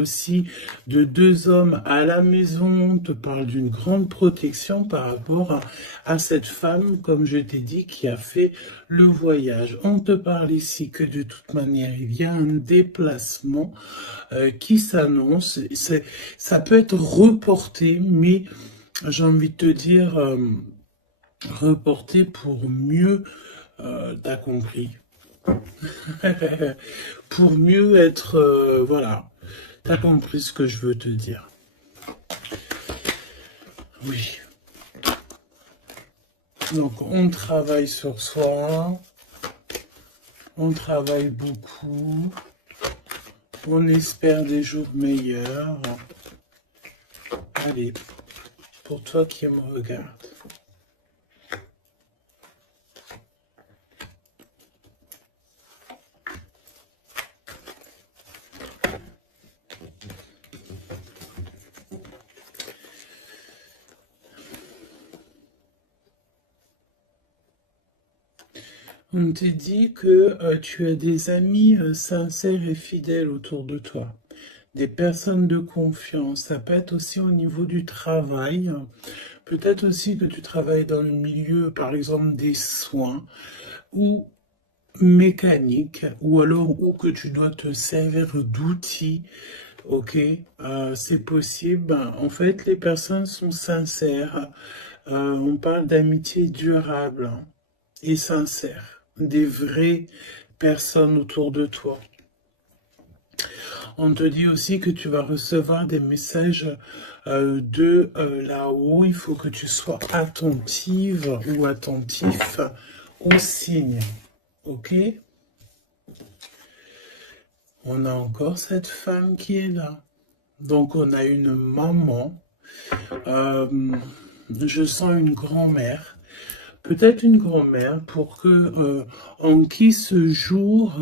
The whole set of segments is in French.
aussi de deux hommes à la maison, on te parle d'une grande protection par rapport à cette femme, comme je t'ai dit, qui a fait le voyage. On te parle ici que de toute manière, il y a un déplacement qui s'annonce. Ça peut être reporté, mais j'ai envie de te dire, reporté pour mieux, t'as compris, pour mieux être, voilà. T'as compris ce que je veux te dire. Oui. Donc, on travaille sur soi. On travaille beaucoup. On espère des jours meilleurs. Allez, pour toi qui me regarde. On te dit que tu as des amis sincères et fidèles autour de toi, des personnes de confiance. Ça peut être aussi au niveau du travail. Peut-être aussi que tu travailles dans le milieu, par exemple, des soins ou mécanique, ou alors où que tu dois te servir d'outils. Ok, c'est possible. En fait, les personnes sont sincères. On parle d'amitié durable et sincère, des vraies personnes autour de toi. On te dit aussi que tu vas recevoir des messages de là-haut. Il faut que tu sois attentive ou attentif aux signes. Ok? On a encore cette femme qui est là. Donc on a une maman. Je sens une grand-mère. Peut-être une grand-mère pour que en qui ce jour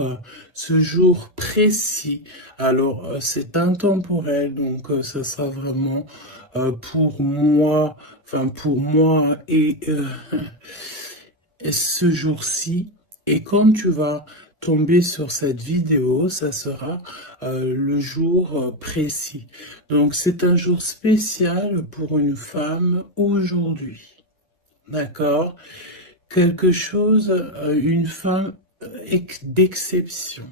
précis, alors c'est intemporel, donc ça sera vraiment pour moi, enfin pour moi et ce jour-ci. Et quand tu vas tomber sur cette vidéo, ça sera le jour précis. Donc c'est un jour spécial pour une femme aujourd'hui. D'accord? Quelque chose, une femme d'exception.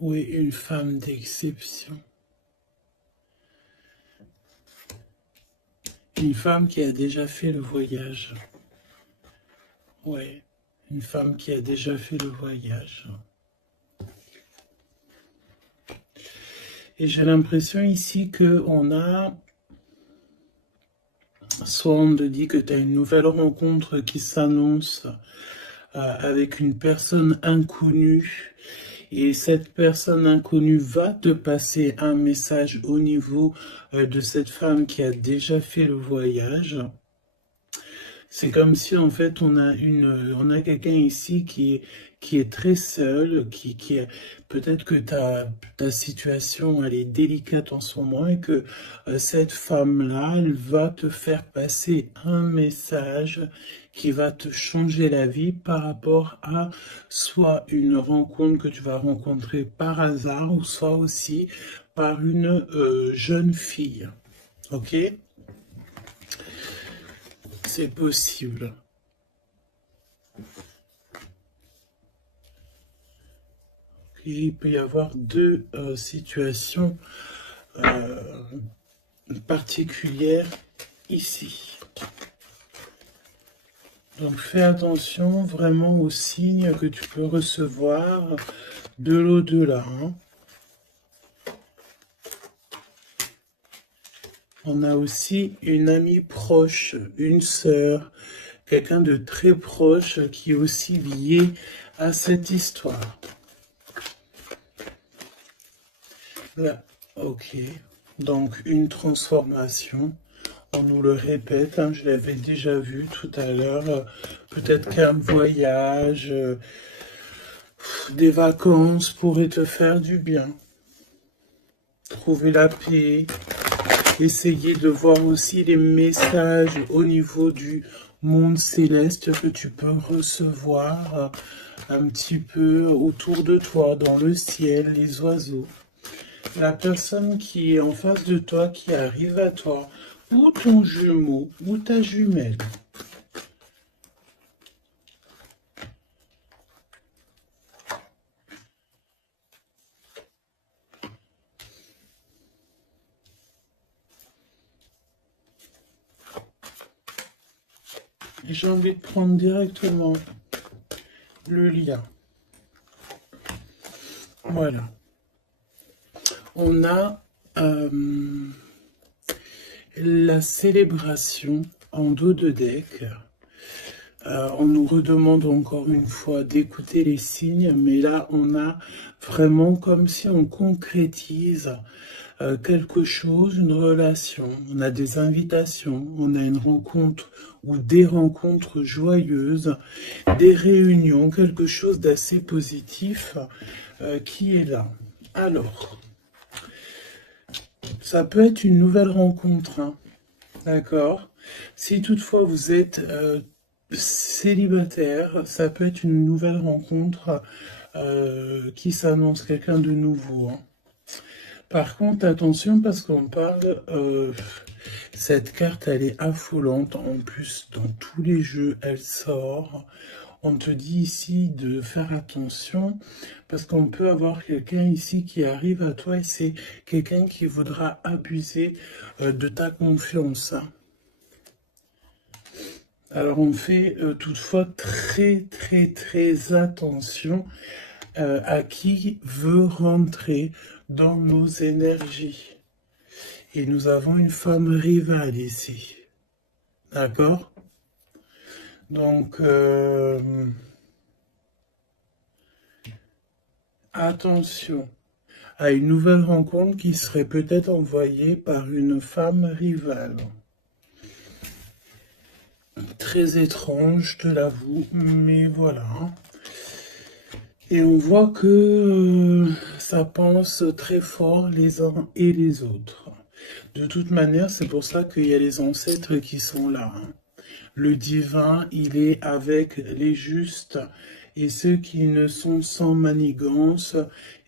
Oui, une femme d'exception. Une femme qui a déjà fait le voyage. Oui, une femme qui a déjà fait le voyage. Et j'ai l'impression ici qu'on a... Soit on te dit que tu as une nouvelle rencontre qui s'annonce avec une personne inconnue. Et cette personne inconnue va te passer un message au niveau de cette femme qui a déjà fait le voyage. C'est comme si en fait on a quelqu'un ici qui est très seul, qui est peut-être que ta situation elle est délicate en ce moment et que cette femme-là, elle va te faire passer un message qui va te changer la vie par rapport à soit une rencontre que tu vas rencontrer par hasard ou soit aussi par une jeune fille. Ok? C'est possible. Il peut y avoir deux situations particulières ici. Donc fais attention vraiment aux signes que tu peux recevoir de l'au-delà. Hein. On a aussi une amie proche, une sœur, quelqu'un de très proche qui est aussi lié à cette histoire. Là, ok. Donc une transformation. On nous le répète, hein, je l'avais déjà vu tout à l'heure. Peut-être qu'un voyage, des vacances pourraient te faire du bien. Trouver la paix. Essayer de voir aussi les messages au niveau du monde céleste que tu peux recevoir un petit peu autour de toi, dans le ciel, les oiseaux. La personne qui est en face de toi, qui arrive à toi, ou ton jumeau, ou ta jumelle. Et j'ai envie de prendre directement le lien. Voilà. On a la célébration en dos de deck. On nous redemande encore une fois d'écouter les signes, mais là, on a vraiment comme si on concrétise quelque chose, une relation. On a des invitations, on a une rencontre ou des rencontres joyeuses, des réunions, quelque chose d'assez positif qui est là. Alors, ça peut être une nouvelle rencontre, hein, d'accord? Si toutefois vous êtes célibataire, ça peut être une nouvelle rencontre qui s'annonce, quelqu'un de nouveau, hein. Par contre, attention parce qu'on parle, cette carte elle est affolante, en plus dans tous les jeux elle sort. On te dit ici de faire attention parce qu'on peut avoir quelqu'un ici qui arrive à toi et c'est quelqu'un qui voudra abuser de ta confiance, hein. Alors on fait toutefois très attention à qui veut rentrer dans nos énergies. Et nous avons une femme rivale ici. D'accord? Donc, attention à une nouvelle rencontre qui serait peut-être envoyée par une femme rivale. Très étrange, je te l'avoue, mais voilà. Et on voit que ça pense très fort les uns et les autres. De toute manière, c'est pour ça qu'il y a les ancêtres qui sont là, hein. Le divin, il est avec les justes et ceux qui ne sont sans manigance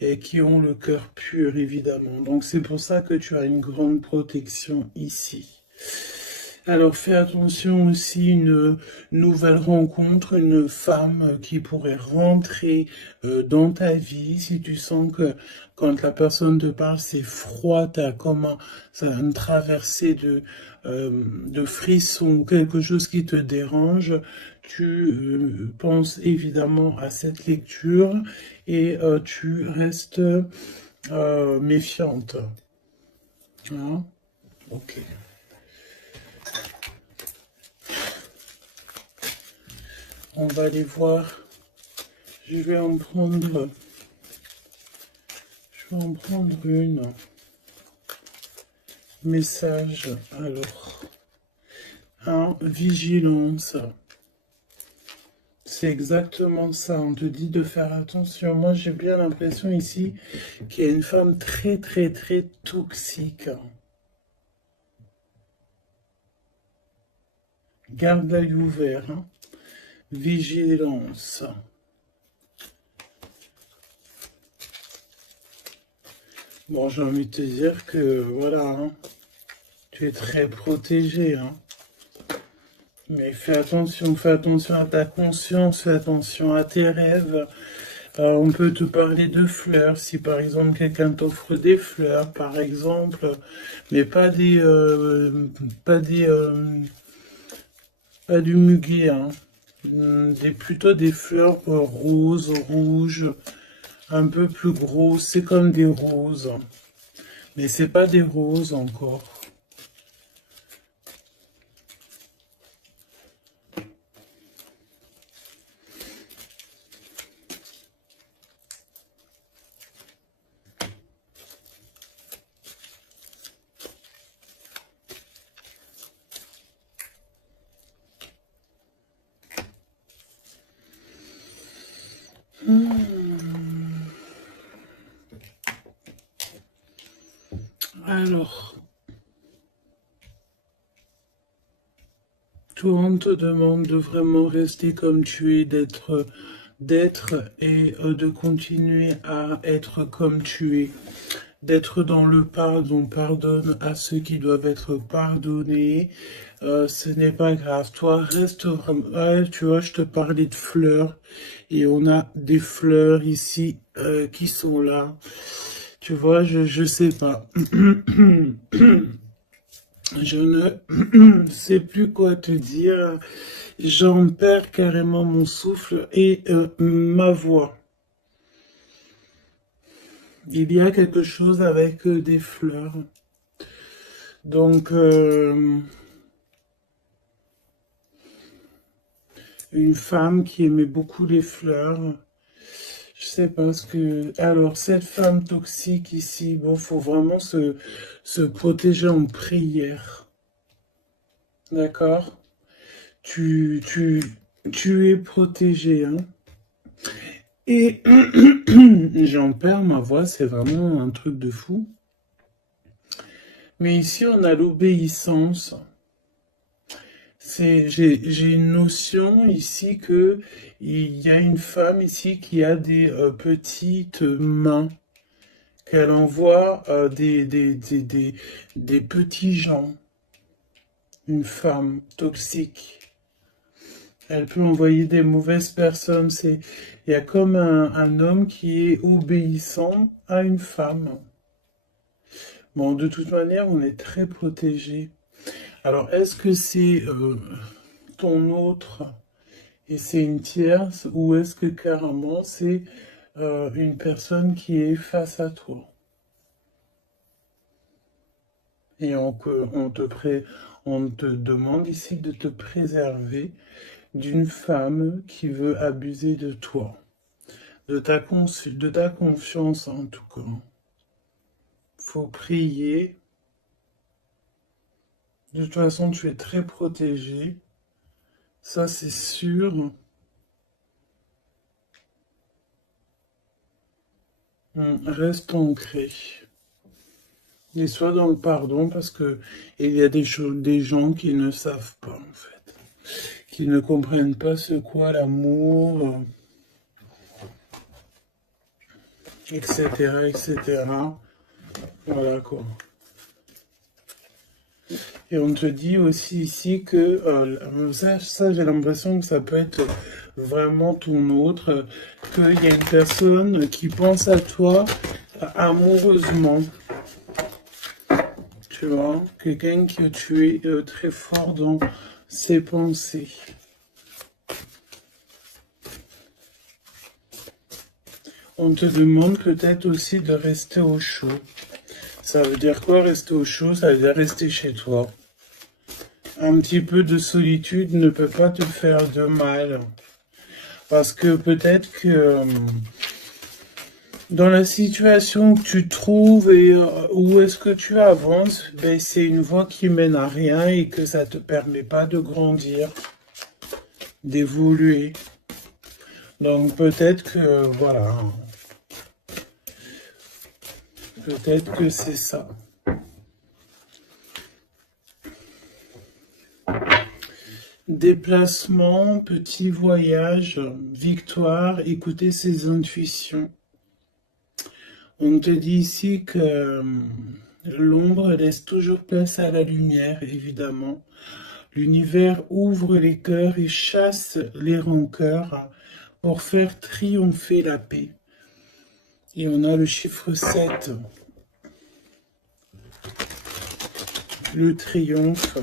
et qui ont le cœur pur, évidemment. Donc c'est pour ça que tu as une grande protection ici. Alors fais attention aussi, une nouvelle rencontre, une femme qui pourrait rentrer dans ta vie. Si tu sens que quand la personne te parle, c'est froid, t'as comme une traversée de frissons, quelque chose qui te dérange, tu penses évidemment à cette lecture et tu restes méfiante. Hein? Ok. On va aller voir. Je vais en prendre. Je vais en prendre une. Message. Alors. Vigilance. C'est exactement ça. On te dit de faire attention. Moi, j'ai bien l'impression ici qu'il y a une femme très toxique. Garde l'œil ouvert, hein. Vigilance. Bon, j'ai envie de te dire que, voilà, hein, tu es très protégé, hein. Mais fais attention à ta conscience, fais attention à tes rêves. On peut te parler de fleurs, si par exemple quelqu'un t'offre des fleurs, par exemple, mais pas du muguet, hein. Plutôt des fleurs roses, rouges, un peu plus grosses, c'est comme des roses, mais c'est pas des roses encore. Alors, Toi, on te demande de vraiment rester comme tu es, d'être et de continuer à être comme tu es, d'être dans le pardon. Pardonne à ceux qui doivent être pardonnés. Ce n'est pas grave. Toi, reste vraiment. Ouais, tu vois, je te parlais de fleurs et on a des fleurs ici qui sont là. Tu vois, je sais pas. Je ne sais plus quoi te dire. J'en perds carrément mon souffle et ma voix. Il y a quelque chose avec des fleurs. Donc, une femme qui aimait beaucoup les fleurs. Je sais pas ce que... Alors, cette femme toxique ici, bon, faut vraiment se protéger en prière. D'accord? Tu, tu, tu es protégé, hein? Et j'en perds ma voix, c'est vraiment un truc de fou. Mais ici, on a l'obéissance. J'ai une notion ici que il y a une femme ici qui a des petites mains, qu'elle envoie des petits gens. Une femme toxique. Elle peut envoyer des mauvaises personnes. Il y a comme un homme qui est obéissant à une femme. Bon, de toute manière, on est très protégé. Alors, est-ce que c'est ton autre et c'est une tierce ou est-ce que carrément c'est une personne qui est face à toi? Et on te demande ici de te préserver d'une femme qui veut abuser de toi, de ta confiance en tout cas. Faut prier. De toute façon, tu es très protégé. Ça, c'est sûr. Reste ancré. Et sois dans le pardon parce que il y a des gens qui ne savent pas, en fait. Qui ne comprennent pas ce qu'est l'amour, etc., etc. Voilà, quoi. Et on te dit aussi ici que ça j'ai l'impression que ça peut être vraiment ton autre, qu'il y a une personne qui pense à toi amoureusement. Tu vois, quelqu'un que tu es très fort dans ses pensées. On te demande peut-être aussi de rester au chaud. Ça veut dire quoi rester au chaud? Ça veut dire rester chez toi. Un petit peu de solitude ne peut pas te faire de mal. Parce que peut-être que dans la situation que tu trouves et où est-ce que tu avances, ben, c'est une voie qui mène à rien et que ça te permet pas de grandir, d'évoluer. Donc peut-être que, voilà, peut-être que c'est ça. Déplacement, petit voyage, victoire, écouter ses intuitions. On te dit ici que l'ombre laisse toujours place à la lumière, évidemment. L'univers ouvre les cœurs et chasse les rancœurs pour faire triompher la paix. Et on a le chiffre 7, le triomphe.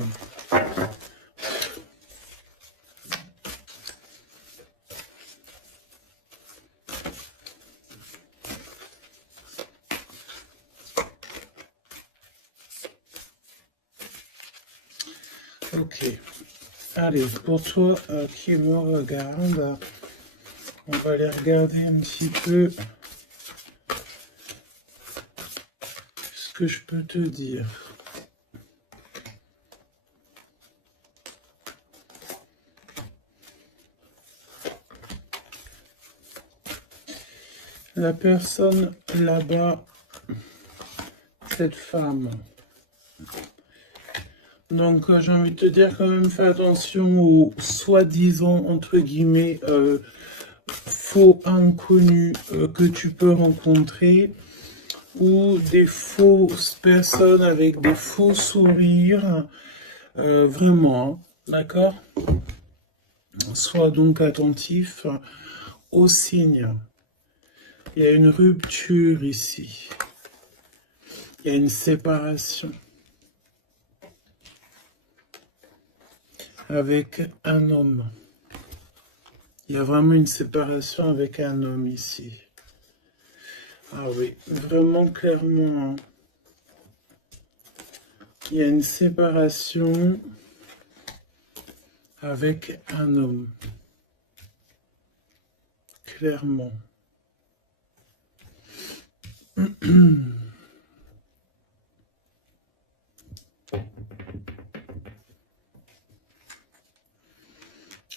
Ok. Allez, pour toi qui me regarde, on va aller regarder un petit peu ce que je peux te dire. La personne là-bas, cette femme, Donc, j'ai envie de te dire quand même, fais attention aux soi-disant, entre guillemets, faux inconnus que tu peux rencontrer, ou des fausses personnes avec des faux sourires, vraiment, hein, d'accord? Sois donc attentif aux signes. Il y a une rupture ici. Il y a une séparation avec un homme. Il y a vraiment une séparation avec un homme ici. Ah oui, vraiment clairement, hein. Il y a une séparation avec un homme. Clairement.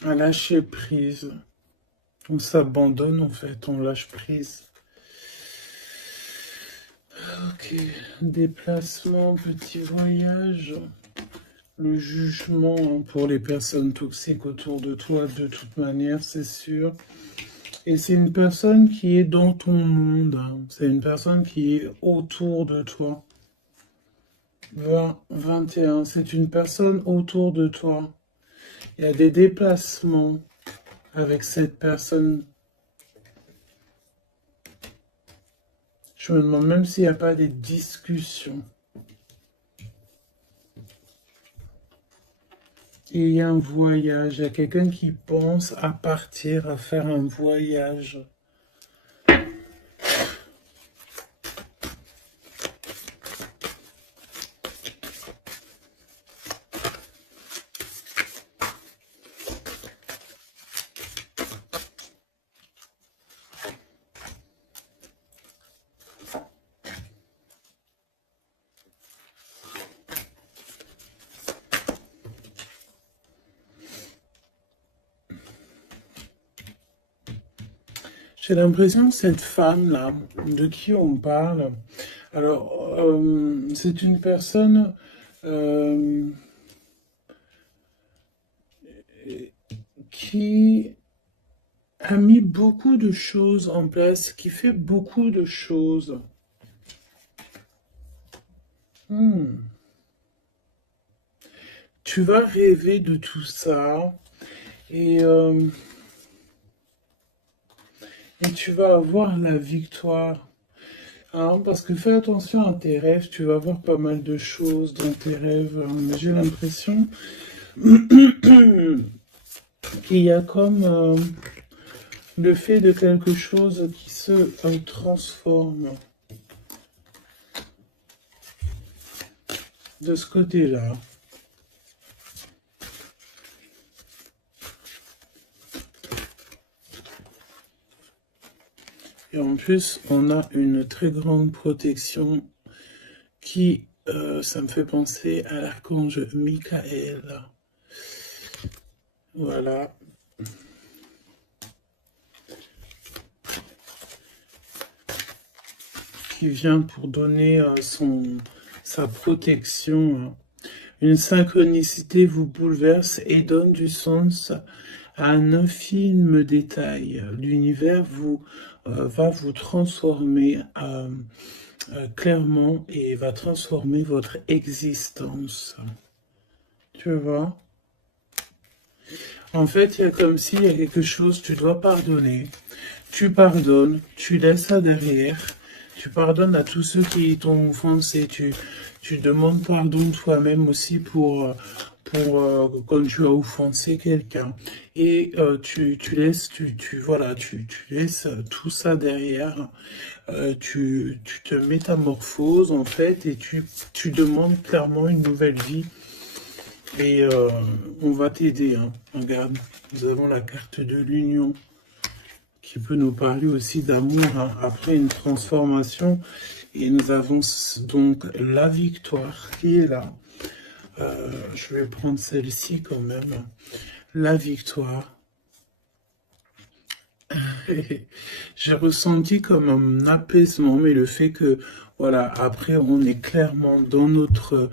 À lâcher prise. On s'abandonne en fait, on lâche prise. Ok, déplacement, petit voyage. Le jugement hein, pour les personnes toxiques autour de toi, de toute manière, c'est sûr. Et c'est une personne qui est dans ton monde. Hein. C'est une personne qui est autour de toi. 20, 21, c'est une personne autour de toi. Il y a des déplacements avec cette personne. Je me demande même s'il n'y a pas des discussions. Et il y a un voyage, il y a quelqu'un qui pense à partir, à faire un voyage. J'ai l'impression que cette femme-là, de qui on parle, alors, c'est une personne qui a mis beaucoup de choses en place, qui fait beaucoup de choses. Tu vas rêver de tout ça et tu vas avoir la victoire. Hein, parce que fais attention à tes rêves, tu vas voir pas mal de choses dans tes rêves. Mais j'ai l'impression qu'il y a comme le fait de quelque chose qui se transforme de ce côté-là. Et en plus, on a une très grande protection qui, ça me fait penser à l'archange Michael. Voilà. Qui vient pour donner sa protection. Une synchronicité vous bouleverse et donne du sens à un infime détail. L'univers va vous transformer clairement et va transformer votre existence. Tu vois? En fait, il y a comme s'il y a quelque chose, tu dois pardonner. Tu pardonnes, tu laisses ça derrière. Tu pardonnes à tous ceux qui t'ont offensé. Tu demandes pardon toi-même aussi pour quand tu as offensé quelqu'un. Et tu laisses, voilà, tu laisses tout ça derrière. Tu te métamorphoses en fait et tu demandes clairement une nouvelle vie. Et on va t'aider. Hein. Regarde, nous avons la carte de l'union qui peut nous parler aussi d'amour hein, après une transformation. Et nous avons donc la victoire qui est là. Je vais prendre celle-ci quand même. La victoire. J'ai ressenti comme un apaisement, mais le fait que, voilà, après, on est clairement dans notre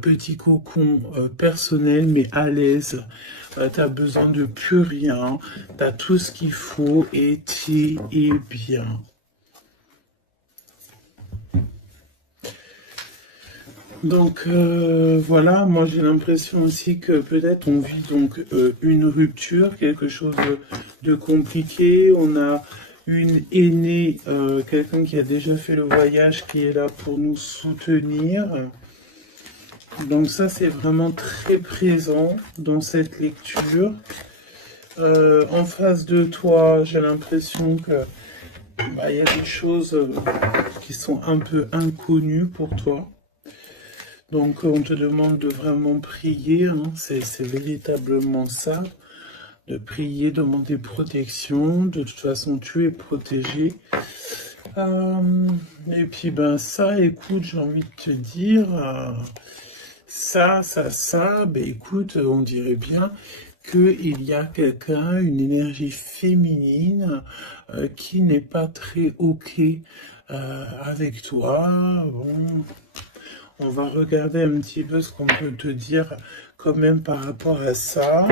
petit cocon personnel, mais à l'aise. T'as besoin de plus rien, t'as tout ce qu'il faut et tu es bien. Donc voilà, moi j'ai l'impression aussi que peut-être on vit donc une rupture, quelque chose de compliqué. On a une aînée, quelqu'un qui a déjà fait le voyage, qui est là pour nous soutenir. Donc ça c'est vraiment très présent dans cette lecture. En face de toi, j'ai l'impression que il y a des choses qui sont un peu inconnues pour toi. Donc on te demande de vraiment prier, hein. C'est véritablement ça, de prier, demander protection. De toute façon, tu es protégé. Et puis ben ça, écoute, j'ai envie de te dire, ben écoute, on dirait bien qu'il y a quelqu'un, une énergie féminine qui n'est pas très ok avec toi. Bon, on va regarder un petit peu ce qu'on peut te dire quand même par rapport à ça.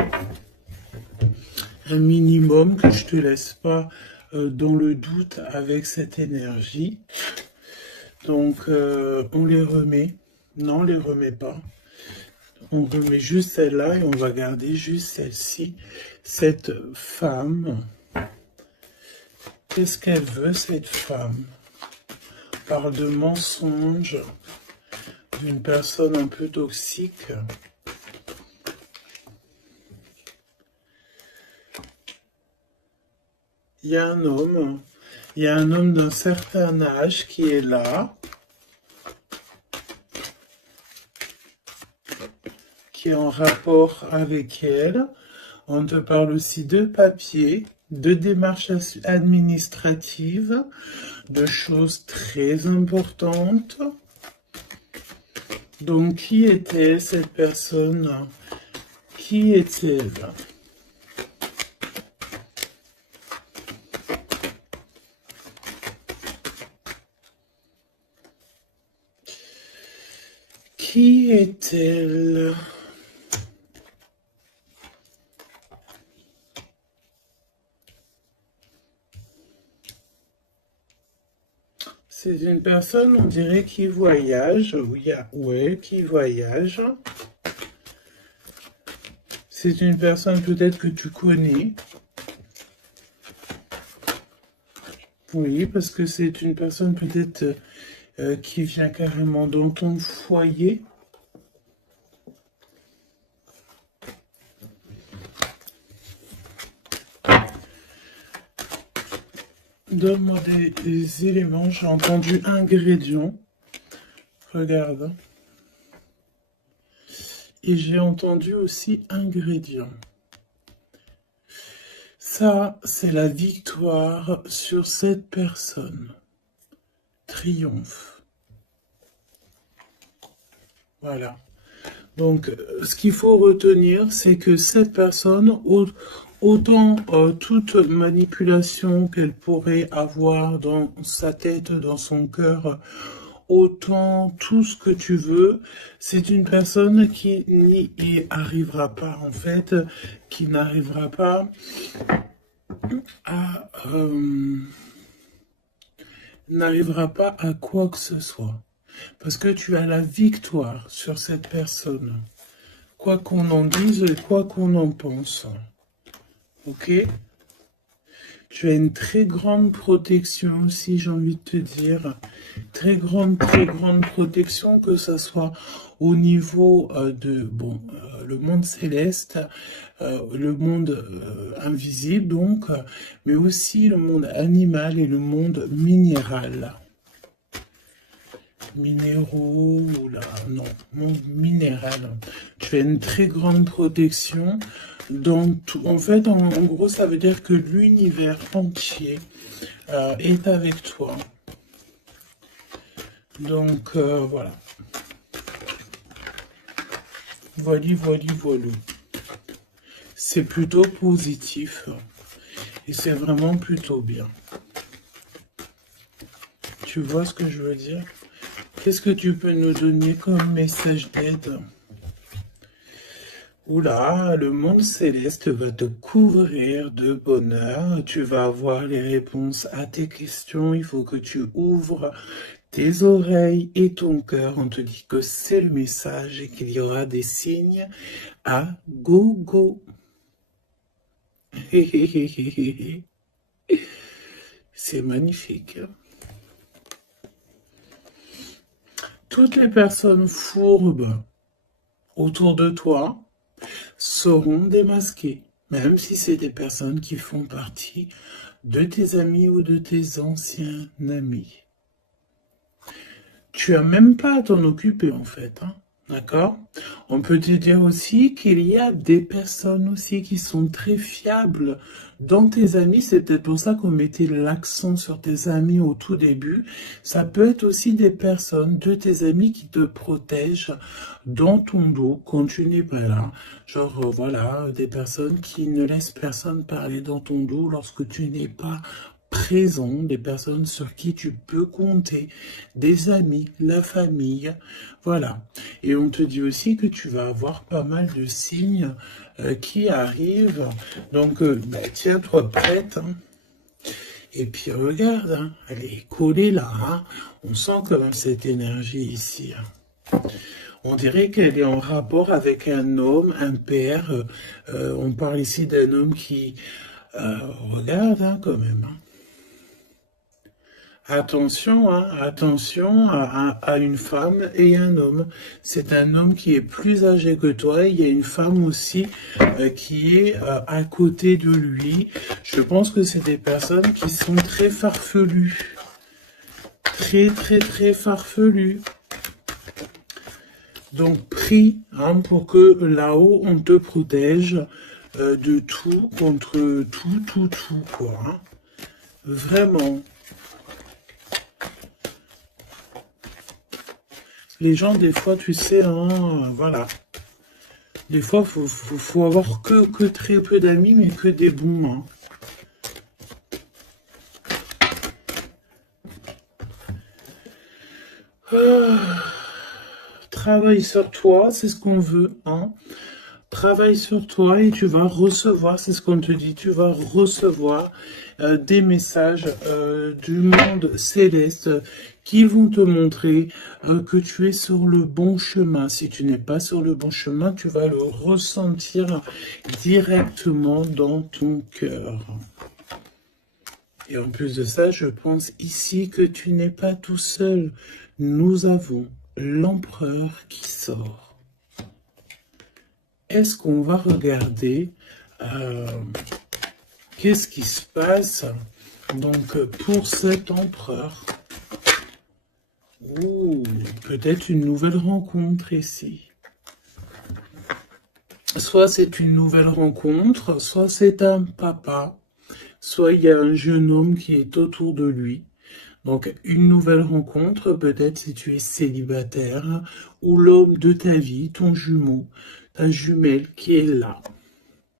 Un minimum que je te laisse pas dans le doute avec cette énergie. Donc on les remet. Non, on les remet pas. On remet juste celle-là et on va garder juste celle-ci. Cette femme. Qu'est-ce qu'elle veut, cette femme? On parle de mensonge, d'une personne un peu toxique. Il y a un homme d'un certain âge qui est là, qui est en rapport avec elle. On te parle aussi de papier, de démarches administratives, de choses très importantes. Donc, qui était cette personne? Qui est-elle? Qui est-elle? C'est une personne, on dirait, qui voyage. Oui, ouais, qui voyage. C'est une personne peut-être que tu connais. Oui, parce que c'est une personne peut-être qui vient carrément dans ton foyer. Donne-moi des éléments. J'ai entendu ingrédients. Regarde. Et j'ai entendu aussi ingrédients. Ça, c'est la victoire sur cette personne. Triomphe. Voilà. Donc, ce qu'il faut retenir, c'est que cette personne, autant toute manipulation qu'elle pourrait avoir dans sa tête, dans son cœur, autant tout ce que tu veux, c'est une personne qui n'y arrivera pas, en fait, qui n'arrivera pas à quoi que ce soit. Parce que tu as la victoire sur cette personne. Quoi qu'on en dise et quoi qu'on en pense. Ok? Tu as une très grande protection aussi, j'ai envie de te dire. Très grande protection, que ce soit au niveau le monde céleste, le monde invisible donc, mais aussi le monde animal et le monde minéral. Minéraux, non, monde minéral. Tu as une très grande protection. Donc, en fait, en gros, ça veut dire que l'univers entier est avec toi. Donc, voilà. Voilà. C'est plutôt positif. Et c'est vraiment plutôt bien. Tu vois ce que je veux dire? Qu'est-ce que tu peux nous donner comme message d'aide? Oula, le monde céleste va te couvrir de bonheur. Tu vas avoir les réponses à tes questions. Il faut que tu ouvres tes oreilles et ton cœur. On te dit que c'est le message et qu'il y aura des signes à gogo. C'est magnifique. Toutes les personnes fourbes autour de toi seront démasquées, même si c'est des personnes qui font partie de tes amis ou de tes anciens amis. Tu as même pas à t'en occuper en fait, hein. D'accord? On peut te dire aussi qu'il y a des personnes aussi qui sont très fiables dans tes amis. C'est peut-être pour ça qu'on mettait l'accent sur tes amis au tout début. Ça peut être aussi des personnes de tes amis qui te protègent dans ton dos quand tu n'es pas là. Genre, voilà, des personnes qui ne laissent personne parler dans ton dos lorsque tu n'es pas présent, des personnes sur qui tu peux compter, des amis, la famille, voilà. Et on te dit aussi que tu vas avoir pas mal de signes qui arrivent, donc tiens-toi prête, hein. Et puis regarde, hein, elle est collée là, hein. On sent quand même cette énergie ici, hein. On dirait qu'elle est en rapport avec un homme, un père, on parle ici d'un homme qui regarde, hein, quand même, hein. Attention, hein, attention à une femme et un homme. C'est un homme qui est plus âgé que toi. Il y a une femme aussi qui est à côté de lui. Je pense que c'est des personnes qui sont très farfelues. Très, très, très farfelues. Donc, prie hein, pour que là-haut, on te protège de tout, contre tout, quoi. Hein. Vraiment. Les gens, des fois, tu sais, hein, voilà. Des fois, faut avoir que très peu d'amis, mais que des bons. Hein. Travaille sur toi, c'est ce qu'on veut. Hein. Travaille sur toi et tu vas recevoir, c'est ce qu'on te dit, tu vas recevoir des messages du monde céleste qui vont te montrer que tu es sur le bon chemin. Si tu n'es pas sur le bon chemin, tu vas le ressentir directement dans ton cœur. Et en plus de ça, je pense ici que tu n'es pas tout seul. Nous avons l'empereur qui sort. Est-ce qu'on va regarder qu'est-ce qui se passe donc pour cet empereur? Ouh, peut-être une nouvelle rencontre ici. Soit c'est une nouvelle rencontre, soit c'est un papa, soit il y a un jeune homme qui est autour de lui. Donc une nouvelle rencontre, peut-être si tu es célibataire, ou l'homme de ta vie, ton jumeau, ta jumelle qui est là.